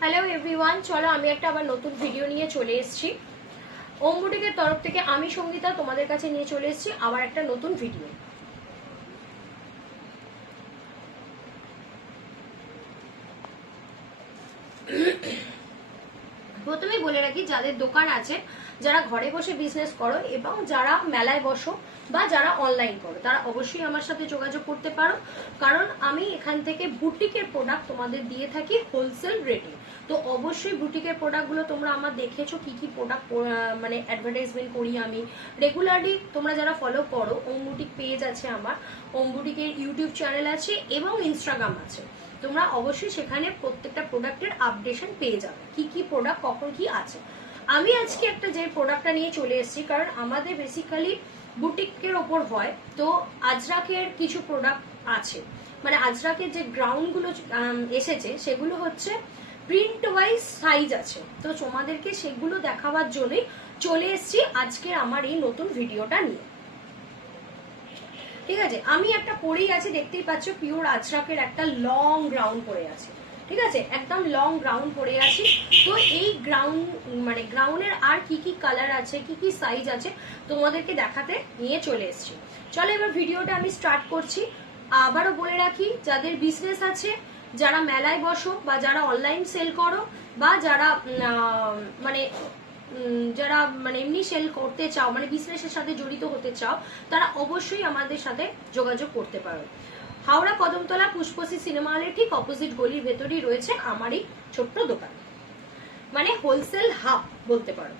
Hello everyone, চলো আমি একটা আবার নতুন ভিডিও নিয়ে চলে এসেছি। ওম বুটিকের তরফ থেকে আমি সঙ্গীতা তোমাদের কাছে নিয়ে চলে এসেছি আবার একটা নতুন ভিডিও। প্রথমেই বলে রাখি, যাদের দোকান আছে, যারা ঘরে বসে বিজনেস করো এবং যারা মেলায় বসো বা যারা অনলাইন করো, তারা অবশ্যই আমার সাথে যোগাযোগ করতে পারো। কারণ আমি এখান থেকে বুটিকের প্রোডাক্ট তোমাদের দিয়ে থাকি হোলসেল রেটে। তো অবশ্যই বুটিকের প্রোডাক্টগুলো তোমরা আমার দেখেছো কি কি প্রোডাক্ট মানে অ্যাডভার্টাইজমেন্ট করি আমি রেগুলারলি। তোমরা যারা ফলো করো, ওম বুটিক পেজ আছে আমার, ওম বুটিকের ইউটিউব চ্যানেল আছে এবং ইনস্টাগ্রাম আছে। তোমরা অবশ্যই সেখানে প্রত্যেকটা প্রোডাক্টের আপডেশন পেয়ে যাবে, কি কি প্রোডাক্ট কখন কি আছে। আমি আজকে একটা যে প্রোডাক্টটা নিয়ে চলে এসেছি, কারণ আমাদের বেসিক্যালি বুটিকের ওপর হয়, তো আজরাকের কিছু প্রোডাক্ট আছে। মানে আজরাকের যে গ্রাউন্ডগুলো এসেছে সেগুলো হচ্ছে প্রিন্ট ওয়াইজ সাইজ আছে, তো তোমাদেরকে সেগুলো দেখাবার জন্যই চলে এসেছি আজকে আমার এই নতুন ভিডিওটা নিয়ে। ঠিক আছে, আমি একটা পরেই আছি, দেখতেই পাচ্ছ পিওর আজরাকের একটা লং গ্রাউন্ড পরে আছে। ঠিক আছে, একদম লং গ্রাউন্ড পরে আছি। তো এই গ্রাউন্ডের আর কি কি কালার আছে, কি কি সাইজ আছে তোমাদেরকে দেখাতে নিয়ে চলে এসেছি। চলো এবার ভিডিওটা আমি স্টার্ট করছি। আবারও বলে রাখি, যাদের বিজনেস আছে, যারা মেলায় বসো বা যারা অনলাইন সেল করো বা যারা যারা এমনি সেল করতে চাও, মানে বিজনেসের সাথে জড়িত হতে চাও, তারা অবশ্যই আমাদের সাথে যোগাযোগ করতে পারো। হাওড়া কদমতলা পুষ্পসী সিনেমা হলের ঠিক অপোজিট গলির ভেতরেই রয়েছে আমার এই ছোট্ট দোকান, মানে হোলসেল হাব বলতে পারো।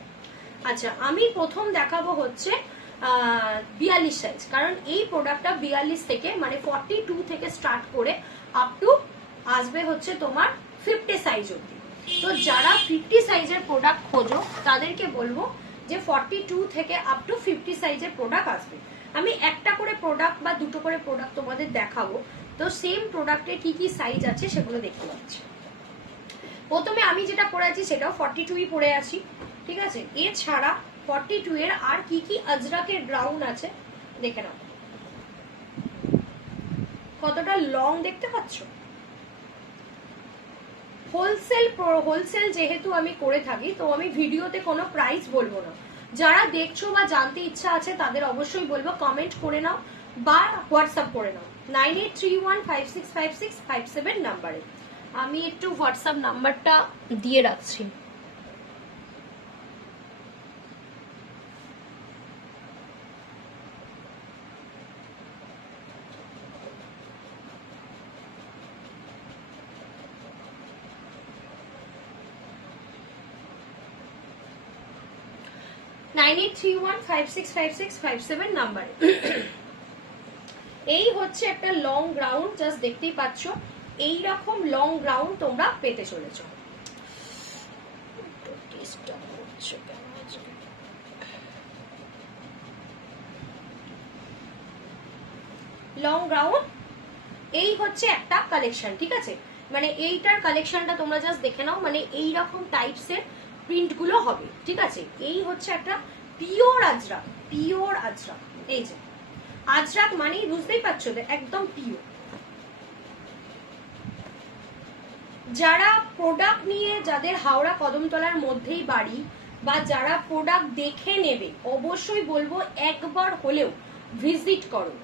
আচ্ছা, আমি প্রথম দেখাবো হচ্ছে 42 সাইজ, কারণ এই প্রোডাক্টটা 42 থেকে মানে 42 থেকে স্টার্ট করে আপ টু আসবে হচ্ছে তোমার 50 সাইজ অব্দি। তো যারা 50 সাইজের প্রোডাক্ট খোঁজো তাদেরকে বলবো যে 42 থেকে আপ টু 50 সাইজের প্রোডাক্ট আসবে। আমি একটা করে প্রোডাক্ট বা দুটো করে প্রোডাক্ট তোমাদের দেখাবো, তো সেম প্রোডাক্টের কি কি সাইজ আছে সেগুলো দেখতে পাচ্ছি। প্রথমে আমি যেটা পরে আছি সেটাও 42ই পরে আছি। ঠিক আছে, এছাড়া 42 এর আর কি কি আজরাকের গ্রাউন্ড আছে দেখে নাও। কতটা লং দেখতে পাচ্ছ। হোলসেল যেহেতু আমি করে থাকি, তো আমি ভিডিওতে কোনো প্রাইস বলবো না। যারা দেখছো বা জানতে ইচ্ছা আছে তাদের অবশ্যই বলবো কমেন্ট করে নাও বা হোয়াটসঅ্যাপ করে নাও 9831565657 নাম্বারে। আমি একটু হোয়াটসঅ্যাপ নাম্বারটা দিয়ে রাখছি। নাম্বারে। এই হচ্ছে একটা লং গ্রাউন্ড, জাস্ট দেখতেই পাচ্ছ এইরকম লং গ্রাউন্ড তোমরা পেতে চলেছ। লং গ্রাউন্ড এই হচ্ছে একটা কালেকশন। ঠিক আছে, মানে এইটার কালেকশনটা তোমরা জাস্ট দেখে নাও, মানে এইরকম টাইপস এর প্রিন্ট গুলো হবে। ঠিক আছে, এই হচ্ছে একটা পিওর আজরাক, পিওর আজরাক। এই যে আজরাক মানে বুঝতেই পারছো তো, একদম পিওর। যারা প্রোডাক্ট নিয়ে, যাদের হাওড়া কদমতলার মধ্যেই বাড়ি বা যারা প্রোডাক্ট দেখে নেবে, অবশ্যই বলবো একবার হলেও ভিজিট করো।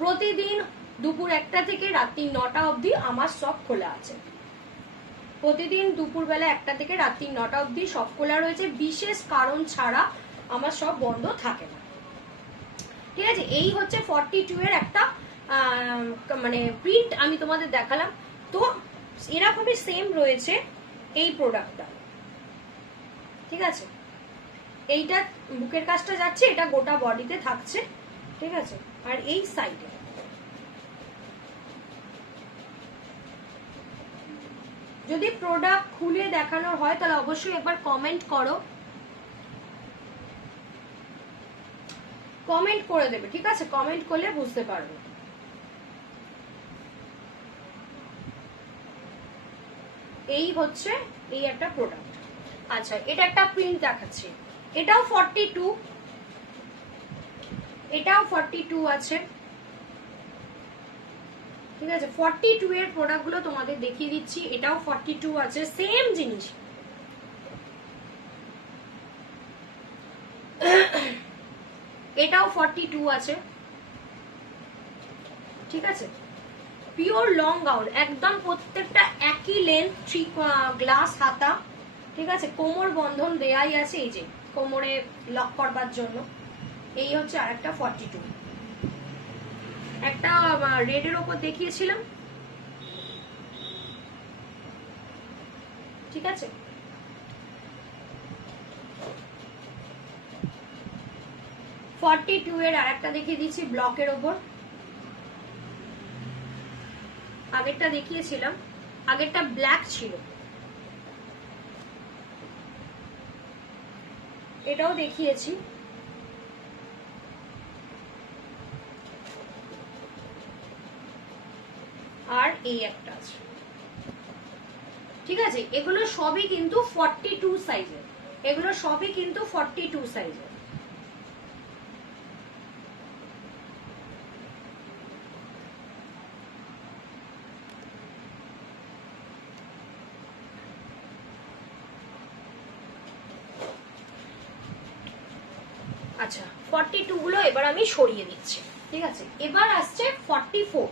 প্রতিদিন দুপুর 1টা থেকে রাত্রি 9টা অবধি আমার শপ খোলা আছে। প্রতিদিন দুপুরবেলা 1টা থেকে রাত্রি 9টা অবধি শপ খোলা রয়েছে, বিশেষ কারণ ছাড়া আমার সব বন্ধ থাকে না। ঠিক আছে, এই হচ্ছে 42 এর একটা মানে প্রিন্ট আমি তোমাদের দেখালাম। তো এরকমই সেম রয়েছে এই প্রোডাক্টটা। ঠিক আছে, এইটা বুকের কাজটা যাচ্ছে, এটা গোটা বডিতে থাকছে। ঠিক আছে, আর এই সাইডে যদি প্রোডাক্ট খুলে দেখানোর হয় তাহলে অবশ্যই একবার কমেন্ট করো, কমেন্ট করে দেবে। ঠিক আছে, কমেন্ট করলে বুঝতে পারবো। এই হচ্ছে এই একটা প্রোডাক্ট। আচ্ছা, এটা একটা প্রিন্ট দেখাচ্ছি, এটাও 42, এটাও 42 আছে। ঠিক আছে, 42 এর প্রোডাক্ট গুলো তোমাদের দেখিয়ে দিচ্ছি। এটাও 42 আছে, সেম জিনিস। এটাও 42 আছে, ঠিক আছে। পিওর লং গাউন, একদম প্রত্যেকটা একই লেন্থ, 3 গ্লাস হাতা, ঠিক আছে। কোমর বন্ধন দেয়াই আছে, এই যে কোমরে লক করবার জন্য। এই হচ্ছে আরেকটা 42। একটা রেডের ওপর দেখিয়েছিলাম, ঠিক আছে। ফর্টি টু এর আরেকটা দেখিয়ে দিচ্ছি ব্লকের ওপর। আগেরটা দেখিয়েছিলাম, আগেরটা ব্ল্যাক ছিল, এটাও দেখিয়েছি। আর এই একটা আছে, ঠিক আছে। এগুলো সবই কিন্তু 42 সাইজের, এগুলো সবই কিন্তু 42 সাইজের। আচ্ছা, 42 গুলো এবার আমি সরিয়ে দিচ্ছি, ঠিক আছে। এবার আসছে 44।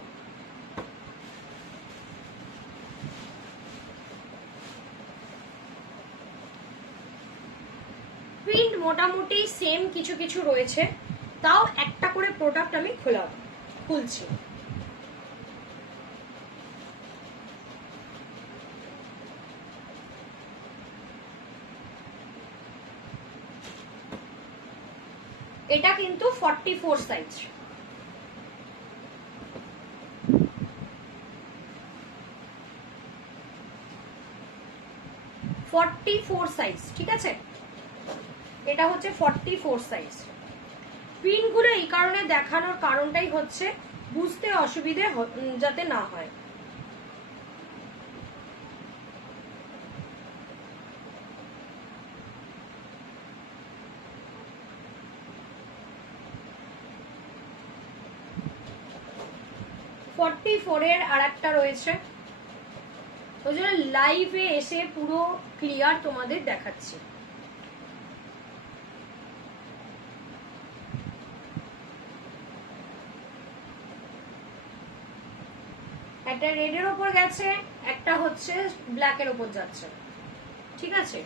প্রিন্ট মোটামুটি সেম কিছু কিছু রয়েছে, তাও একটা করে প্রোডাক্ট আমি খুলছি। এটা কিন্তু 44 সাইজ, 44 সাইজ, ঠিক আছে। এটা হচ্ছে 44 সাইজ। প্রিন্টগুলো এই কারণে দেখানোর কারণটাই হচ্ছে বুঝতে অসুবিধে যাতে না হয়। ফর্টি ফোরের আর একটা রয়েছে, ওই জন্য লাইভে এসে পুরো ক্লিয়ার তোমাদের দেখাচ্ছি। একটা রেডের ওপর গেছে, একটা হচ্ছে ব্ল্যাকের ওপর যাচ্ছে, ঠিক আছে।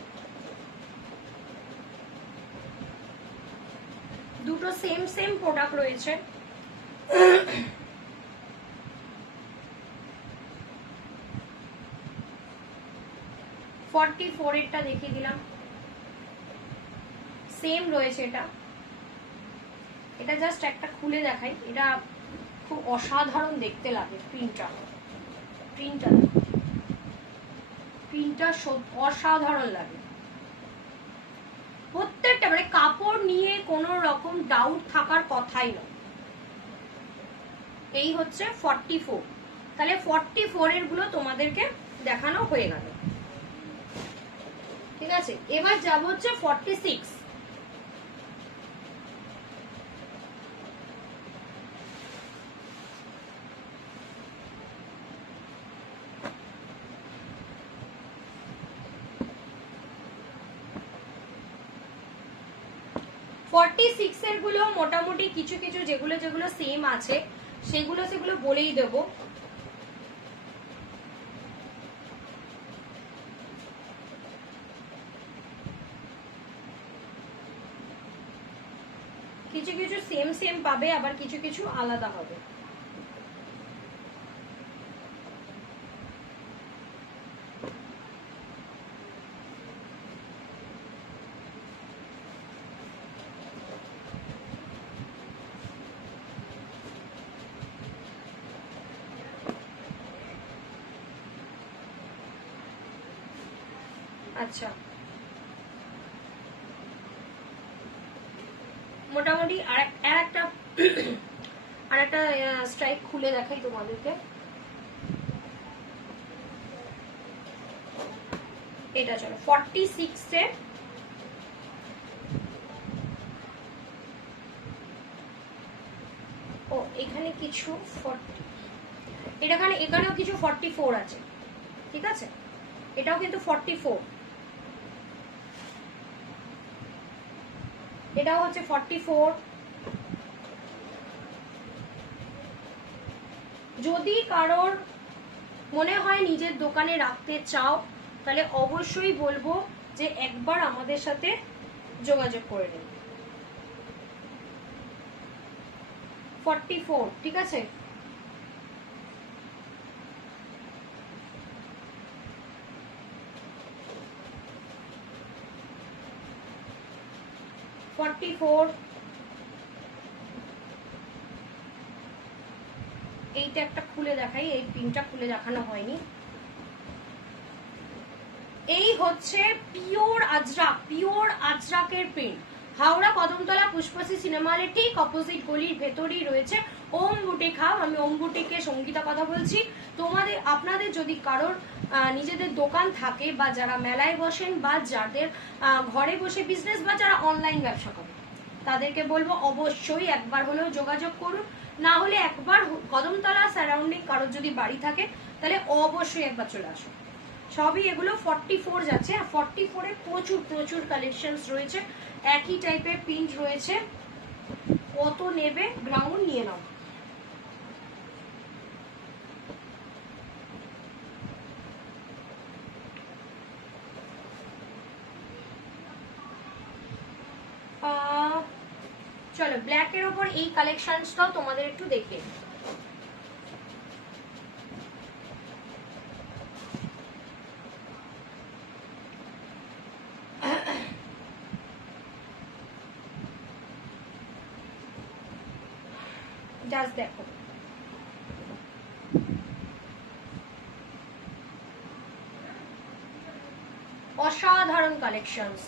দুটো সেম সেম প্রোডাক্ট রয়েছে। ফর্টি ফোর এরটা দেখিয়ে দিলাম, সেম রয়েছে। এটা জাস্ট একটা খুলে দেখাই, এটা খুব অসাধারণ দেখতে লাগে। প্রিন্টটা অসাধারণ লাগে প্রত্যেকটা, মানে কাপড় নিয়ে কোনো রকম ডাউট থাকার কথাই নয়। এই হচ্ছে 44। তাহলে 44 এর গুলো তোমাদেরকে দেখানো হয়ে গেল, ঠিক আছে। এবার যাব হচ্ছে 46। এর গুলো মোটামুটি কিছু কিছু যেগুলো যেগুলো সেম আছে সেগুলো বলেই দেবো। কিছু কিছু সেম সেম পাবে, আবার কিছু কিছু আলাদা হবে। আচ্ছা, মোটামুটি আর একটা স্ট্রাইক খুলে দেখাই তোমাদেরকে। এটা চলো 46 এর, ও এখানে কিছু এখানেও কিছু 44 আছে, ঠিক আছে, এটাও কিন্তু 44, এটাও হচ্ছে 44। যদি কারোর মনে হয় নিজের দোকানে রাখতে চাও তাহলে অবশ্যই বলবো যে একবার আমাদের সাথে যোগাযোগ করে নিন। 44, ঠিক আছে। এইটা একটা খুলে দেখাই, এই পিনটা খুলে দেখানো হয়নি। এই হচ্ছে পিওর আজরাকের প্রিন্ট। হাওড়া কদমতলা পুষ্পশ্রী সিনেমা হলের ঠিক অপোজিট গলির ভেতরেই রয়েছে ওম বুটিক হাব। আমি ওম বুটিকের সঙ্গীতা কথা বলছি। আপনাদের যদি কারোর নিজেদের দোকান থাকে বা যারা মেলায় বসেন বা যাদের ঘরে বসে বিজনেস বা যারা অনলাইন ব্যবসা করে তাদেরকে বলবো অবশ্যই একবার হলেও যোগাযোগ করুন। না হলে একবার কদমতলা সারাউন্ডিং কারোর যদি বাড়ি থাকে তাহলে অবশ্যই একবার চলে আসুন। সবই এগুলো 44 যাচ্ছে, আর 44 এ প্রচুর কালেকশনস রয়েছে, একই টাইপের প্রিন্ট রয়েছে। কত নেবে গ্রাউন্ড নিয়ে নাও। চলো ব্ল্যাকের ওপর এই কালেকশনসটাও তোমাদের একটু দেখে জাস্ট দেখো। অসাধারণ কালেকশনস,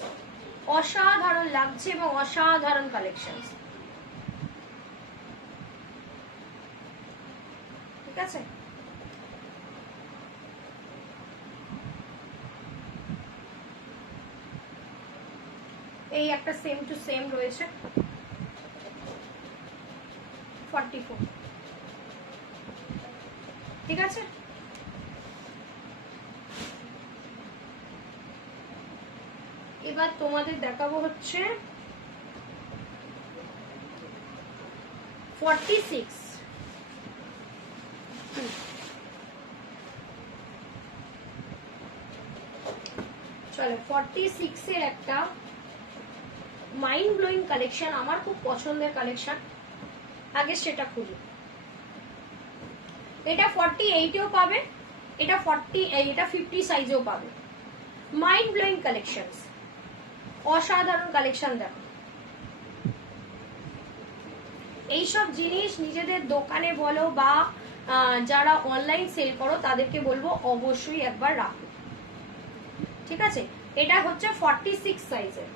অসাধারণ লাগছে এবং অসাধারণ কালেকশনস, ঠিক আছে। এই একটা সেম টু সেম রয়েছে 44, ঠিক আছে। এবার তোমাদের দেখাবো হচ্ছে 46। চলো 46 এর একটা মাইন্ড ব্লোয়িং কালেকশন, আমার খুব পছন্দের কালেকশন। আগে সেটা খুলি। এটা 48 এও পাবে, এটা 50 সাইজেও পাবে। মাইন্ড ব্লোয়িং কালেকশনস, অসাধারণ কালেকশন। দেখো এইসব জিনিস নিজেদের দোকানে বলো বা যারা অনলাইন সেল করো তাদেরকে বলবো অবশ্যই একবার রাখো, ঠিক আছে। এটা হচ্ছে 46 সাইজের,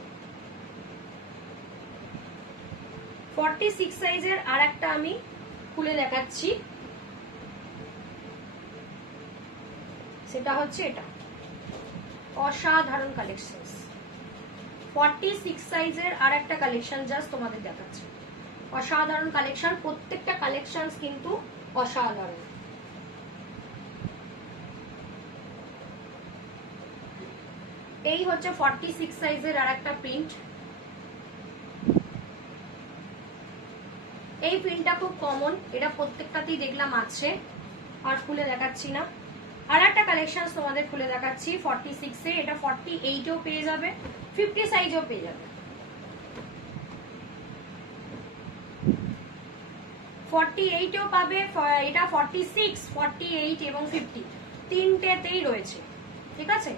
46 সাইজের আর একটা আমি খুলে দেখাচ্ছি, সেটা হচ্ছে এটা। অসাধারণ কালেকশন, 46 সাইজের আর একটা কালেকশন জাস্ট তোমাদের দেখাচ্ছি। অসাধারণ কালেকশন, প্রত্যেকটা কালেকশন কিন্তু অসাধারণ। এই হচ্ছে 46 সাইজের আর একটা প্রিন্ট। এই প্রিন্টটা খুব কমন, এটা প্রত্যেকটাতেই দেখলাম আছে, আর খুলে দেখাচ্ছি না। আর একটা কালেকশন তোমাদের খুলে দেখাচ্ছি 46 এ, এটা 48 এও পেয়ে যাবে, 50 সাইজেও পেয়ে যাবে। 48 এও পাবে, এটা 46, 48 এবং 50 তিনটেতেই রয়েছে, ঠিক আছে।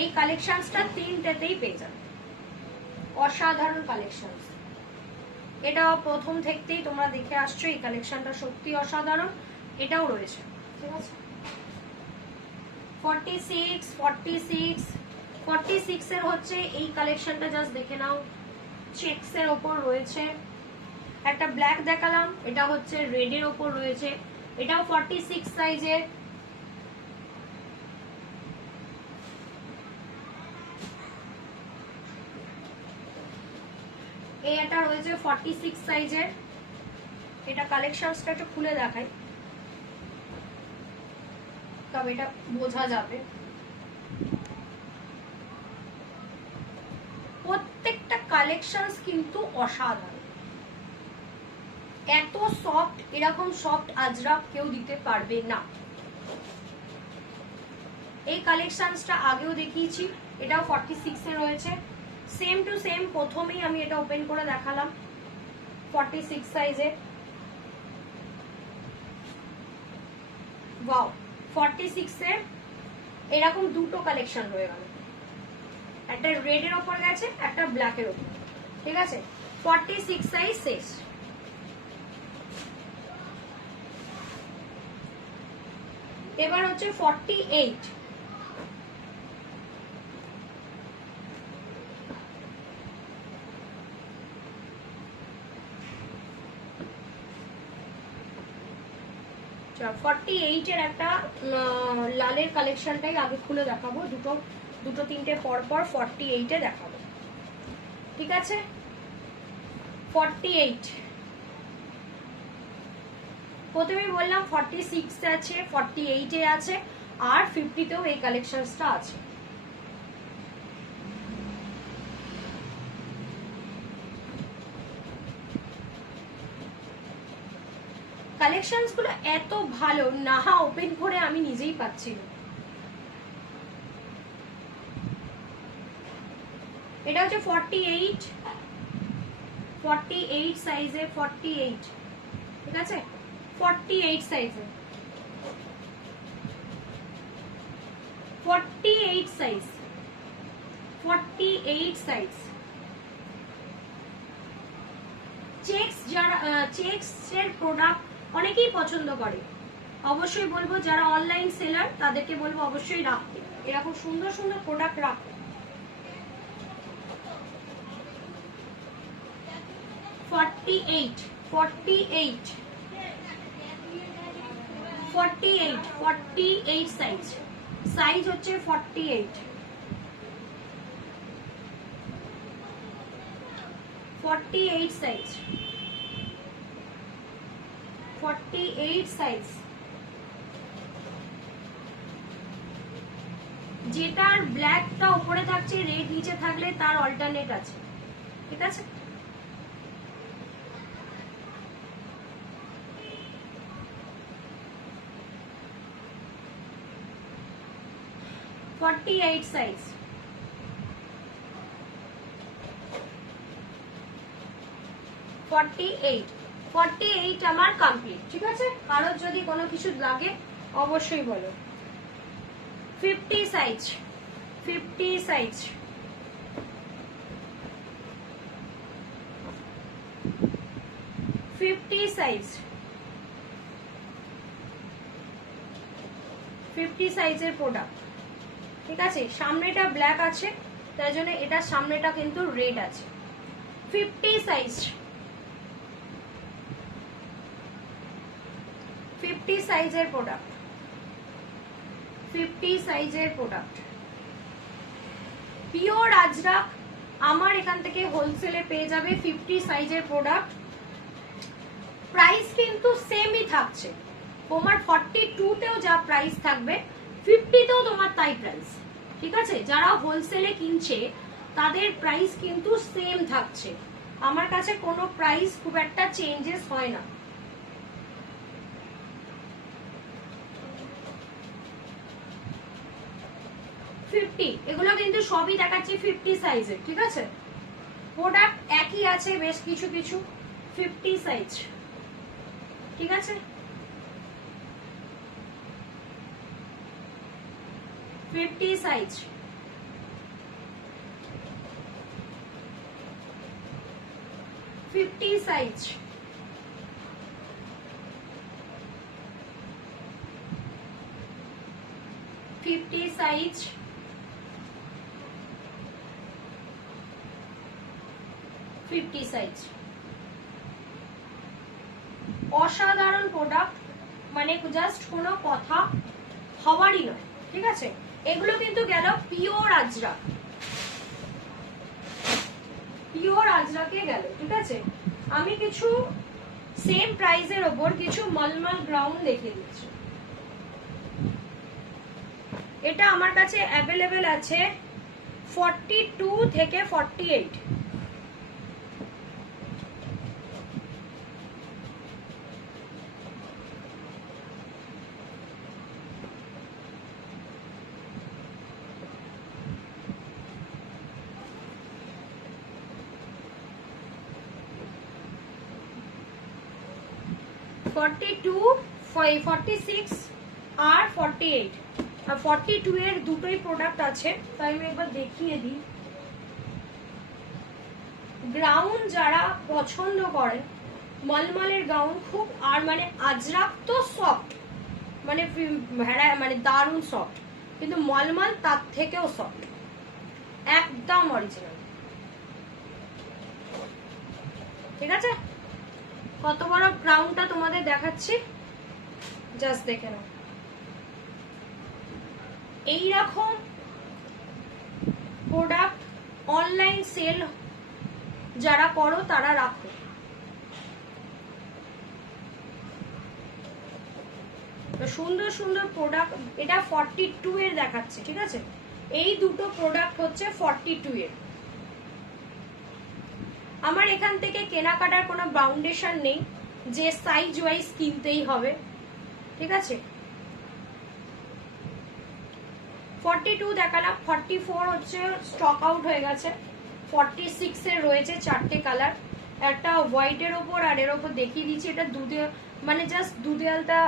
এই কালেকশনসটা তিনটেতেই পেয়ে যাবে, অসাধারণ কালেকশন। এটা প্রথম থেকেই তোমরা দেখে আসছো, এই কালেকশনটা সত্যি অসাধারণ। এটাও রয়েছে, ঠিক আছে। 46 এর হচ্ছে এই কালেকশনটা জাস্ট দেখে নাও, চেকস এর ওপর রয়েছে। একটা ব্ল্যাক দেখালাম, এটা হচ্ছে রেড এর ওপর রয়েছে, এটাও 46 সাইজের। এটা রয়েছে 46 সাইজের। এটা কালেকশনসটা একটু খুলে দেখাই। আটকাবে এটা বোঝা যাবে। প্রত্যেকটা কালেকশনস কিন্তু অসাধারণ, এত সফট, এরকম সফট আজরাক কেউ দিতে পারবে না। এই কালেকশনসটা আগেও দেখিয়েছি, এটাও 46 এ রয়েছে, সেম টু সেম। প্রথমেই আমি এটা ওপেন করে দেখালাম 46 সাইজে। ওয়াও, 46 এর এরকম দুটো কালেকশন রয়ে গেল, একটা রেড এর ওপর গেছে, একটা ব্ল্যাক এর ওপর, ঠিক আছে। 46 সাইজ শেষ। এবার হচ্ছে 48। আচ্ছা, 48 এর একটা লালের কালেকশনটাই আগে খুলে দেখাবো, দুটো তিনটে পর পর 48 এ দেখাবো, ঠিক আছে। 48 প্রথমেই বললাম 46 আছে, 48 এ আছে, আর 50 তেও এই কালেকশনসটা আছে। কালেকশনস গুলো এত ভালো, না ওপেন করে আমি নিজেই পাচ্ছি না। এটা হচ্ছে 48 সাইজে, 48, ঠিক আছে, 48 সাইজে, 48 সাইজ, 48 সাইজ। চেক্স এর প্রোডাক্ট অনেকেই পছন্দ করে, অবশ্যই বলবো যারা অনলাইন সেলার তাদেরকে বলবো অবশ্যই রাখতে, এরকম সুন্দর সুন্দর প্রোডাক্ট রাখতে। 48 সাইজ, সাইজ হচ্ছে 48, 48 সাইজ, 48 সাইজ। যেটার ব্ল্যাকটা উপরে থাকছে, রেড নিচে থাকলে তার অল্টারনেট আছে, ঠিক আছে। সাইজ, 48 আমার কমপ্লিট, ঠিক আছে। কারোর যদি কোনো কিছু লাগে অবশ্যই বলো। 50 সাইজ, 50 সাইজ, 50 সাইজ, 50 সাইজের প্রোডাক্ট, ঠিক আছে। সামনেটা ব্ল্যাক আছে, তাই জন্য এটা সামনেটা কিন্তু রেড আছে। 50 সাইজ, 50 সাইজের প্রোডাক্ট, 50 সাইজের প্রোডাক্ট, পিওর আজরাক। আমার এখান থেকে হোলসেলে পেয়ে যাবে 50 সাইজের প্রোডাক্ট। প্রাইস কিন্তু সেমই থাকছে, তোমার 42 তেও যা প্রাইস থাকবে 50 তেও তোমার তাই প্রাইস, ঠিক আছে। যারা হোলসেলে কিনছে তাদের প্রাইস কিন্তু সেম থাকছে, আমার কাছে কোনো প্রাইস খুব একটা চেঞ্জেস হয় না। এগুলো কিন্তু সবই দেখাচ্ছি 50 সাইজের, ঠিক আছে। প্রোডাক্ট একই আছে, বেশ কিছু কিছু 50 সাইজ, ঠিক আছে। 50 সাইজ, 50 সাইজ, 50 সাইজ, 50 সাইজ। অসাধারণ প্রোডাক্ট, মানে জাস্ট কোনো কথা হওয়ারই নয়, ঠিক আছে। এগুলো কিন্তু গেল পিওর আজরাক, পিওর আজরাকে গেল, ঠিক আছে। আমি কিছু সেম প্রাইসের ওপর কিছু মলমল গ্রাউন্ড দেখিয়ে দিচ্ছি। এটা আমার কাছে অ্যাভেলেবেল আছে 42 থেকে 48। আর 48 আর 42 এর দুটোই প্রোডাক্ট আছে, তাই আমি একবার দেখিয়ে দিই। গাউন যারা পছন্দ করেন, মলমলের গাউন খুব, আর মানে আজরাক তো সফট, মানে মানে দারুণ সফট, কিন্তু মলমল তার থেকেও সফট, একদম অরিজিনাল। ঠিক আছে, কত বড় গ্রাউন্ডটা তোমাদের দেখাচ্ছি, জাস্ট দেখে নাও। এইরকম প্রোডাক্ট অনলাইন সেল যারা করো তারা রাখো। সুন্দর সুন্দর প্রোডাক্ট, এটা 42 এর দেখাচ্ছে। ঠিক আছে, এই দুটো প্রোডাক্ট হচ্ছে 42 এর। আমার এখান থেকে কেনাকাটার কোনো বাউন্ডেশন নেই যে সাইজ ওয়াইজ কিনতেই হবে। ঠিক আছে, 42 দেখালাম, 44 হচ্ছে স্টক আউট হয়ে গেছে, 46 এর রয়েছে চারটে কালার, একটা হোয়াইটের ওপর আর এর ওপর দেখিয়ে দিচ্ছি। এটা দুধে মানে জাস্ট দুধে আলতা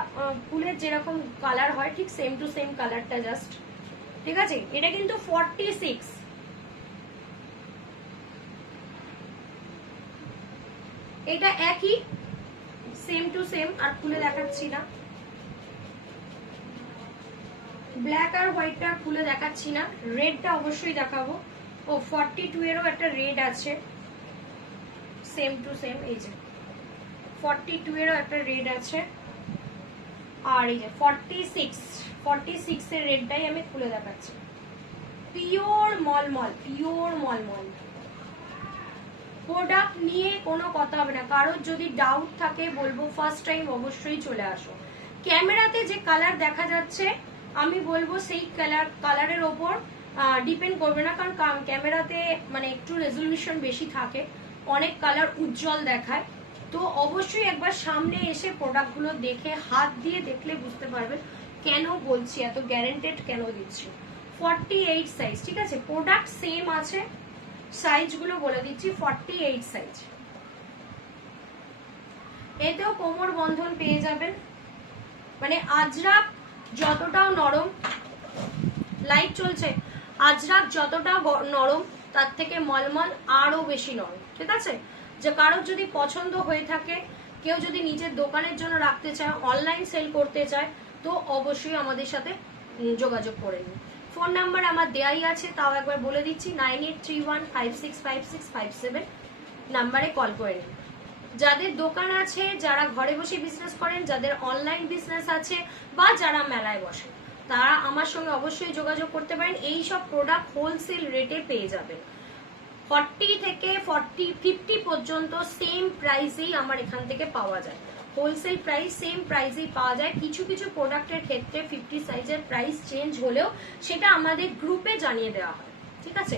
ফুলের যেরকম কালার হয় ঠিক সেম টু সেম কালারটা জাস্ট। ঠিক আছে, এটা কিন্তু 46। এটা একই সেম টু সেম, আর খুলে দেখাচ্ছি না, ব্ল্যাক আর হোয়াইটটা খুলে দেখাচ্ছি না, রেডটা অবশ্যই দেখাবো। ও 42 এরও একটা রেড আছে সেম টু সেম, এই যে 42 এরও একটা রেড আছে, আর এই যে 46 এর রেডটাই আমি খুলে দেখাচ্ছি। পিওর মলমল, পিওর মলমল প্রোডাক্ট নিয়ে কোনো কথা হবে না। কারোর যদি ডাউট থাকে বলবো ফার্স্ট টাইম অবশ্যই চলে আসো। ক্যামেরাতে যে কালার দেখা যাচ্ছে আমি বলবো সেই কালারের ওপর ডিপেন্ড করবে না, কারণ ক্যামেরাতে মানে একটু রেজলিউশন বেশি থাকে, অনেক কালার উজ্জ্বল দেখায়। তো অবশ্যই একবার সামনে এসে প্রোডাক্টগুলো দেখে হাত দিয়ে দেখলে বুঝতে পারবেন কেন বলছি, এত গ্যারান্টেড কেন দিচ্ছি। 48 সাইজ। ঠিক আছে, প্রোডাক্ট সেম আছে, সাইজগুলো বলে দিচ্ছি। 48 সাইজ, এতেও কোমর বন্ধন পেয়ে যাবেন। মানে আজরাক যতটাও নরম, লাইট চলছে, আজরাক যতটা নরম তার থেকে মলমল আরো বেশি নরম। ঠিক আছে, যে কারোর যদি পছন্দ হয়ে থাকে, কেউ যদি নিজের দোকানের জন্য রাখতে চায়, অনলাইন সেল করতে চায়, তো অবশ্যই আমাদের সাথে যোগাযোগ করে নিন। ফোন নাম্বার আমার দেয়াই আছে, তাও একবার বলে দিচ্ছি, 9831565657 নাম্বারে কল করে নিন। যাদের দোকান আছে, যারা ঘরে বসে বিজনেস করেন, যাদের অনলাইন বিজনেস আছে, বা যারা মেলায় বসে, তারা আমার সঙ্গে অবশ্যই যোগাযোগ করতে পারেন। এই সব প্রোডাক্ট হোলসেল রেটে পেয়ে যাবেন। 40 থেকে 50 পর্যন্ত সেম প্রাইসেই আমার এখান থেকে পাওয়া যায়। হোলসেল প্রাইস সেম প্রাইসেই পাওয়া যায়। কিছু কিছু প্রোডাক্টের ক্ষেত্রে 50 সাইজের প্রাইস চেঞ্জ হলেও সেটা আমাদের গ্রুপে জানিয়ে দেওয়া হয়। ঠিক আছে,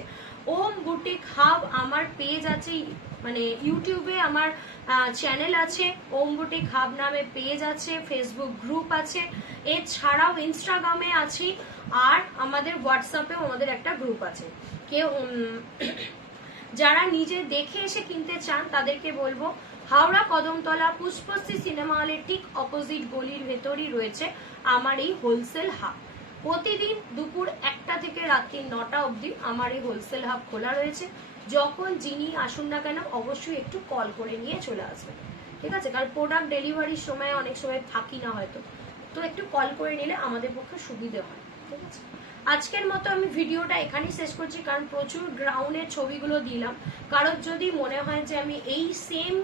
ওম বুটিক হাব আমার পেজ আছে, মানে ইউটিউবে আমার চ্যানেল আছে, ওম বুটিক হাব নামে পেজ আছে, ফেসবুক গ্রুপ আছে, এছাড়াও ইনস্টাগ্রামে আছি, আর আমাদের হোয়াটসঅ্যাপেও আমাদের একটা গ্রুপ আছে। কেউ যারা নিজে দেখে এসে কিনতে চান তাদেরকে বলবো, হাওড়া কদমতলা পুষ্পশ্রী সিনেমা হলের ঠিক অপোজিট গলির ভেতরই রয়েছে আমার এই হোলসেল হাব। প্রতিদিন দুপুর 1টা থেকে রাত্রি 9টা অবধি আমার এই হোলসেল হাব খোলা রয়েছে। যখন যিনি আসুন না কেন অবশ্যই একটু কল করে নিয়ে চলে আসবেন। ঠিক আছে, কারণ প্রোডাক্ট ডেলিভারির সময় অনেক সময় থাকি না হয়তো, তো একটু কল করে নিলে আমাদের পক্ষে সুবিধে হয়। ঠিক আছে, আজকের মতো আমি ভিডিওটা এখানেই শেষ করছি, কারণ প্রচুর গ্রাউন্ডের ছবিগুলো দিলাম। কারোর যদি মনে হয় যে আমি এই সেম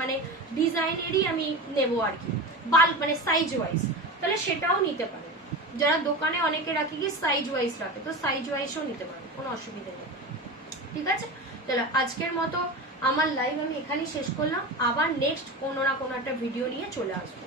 মানে ডিজাইনেরই আমি নেব আর কি, বাল্ক মানে সাইজ ওয়াইজ, তাহলে সেটাও নিতে পারেন। যারা দোকানে অনেকে রাখে কি সাইজ ওয়াইজ রাখে, তো সাইজ ওয়াইজও নিতে পারেন, কোনো অসুবিধা নেই। ঠিক আছে, তাহলে আজকের মতো আমার লাইভ আমি এখানেই শেষ করলাম। আবার নেক্সট কোনো না কোনো একটা ভিডিও নিয়ে চলে আসবো।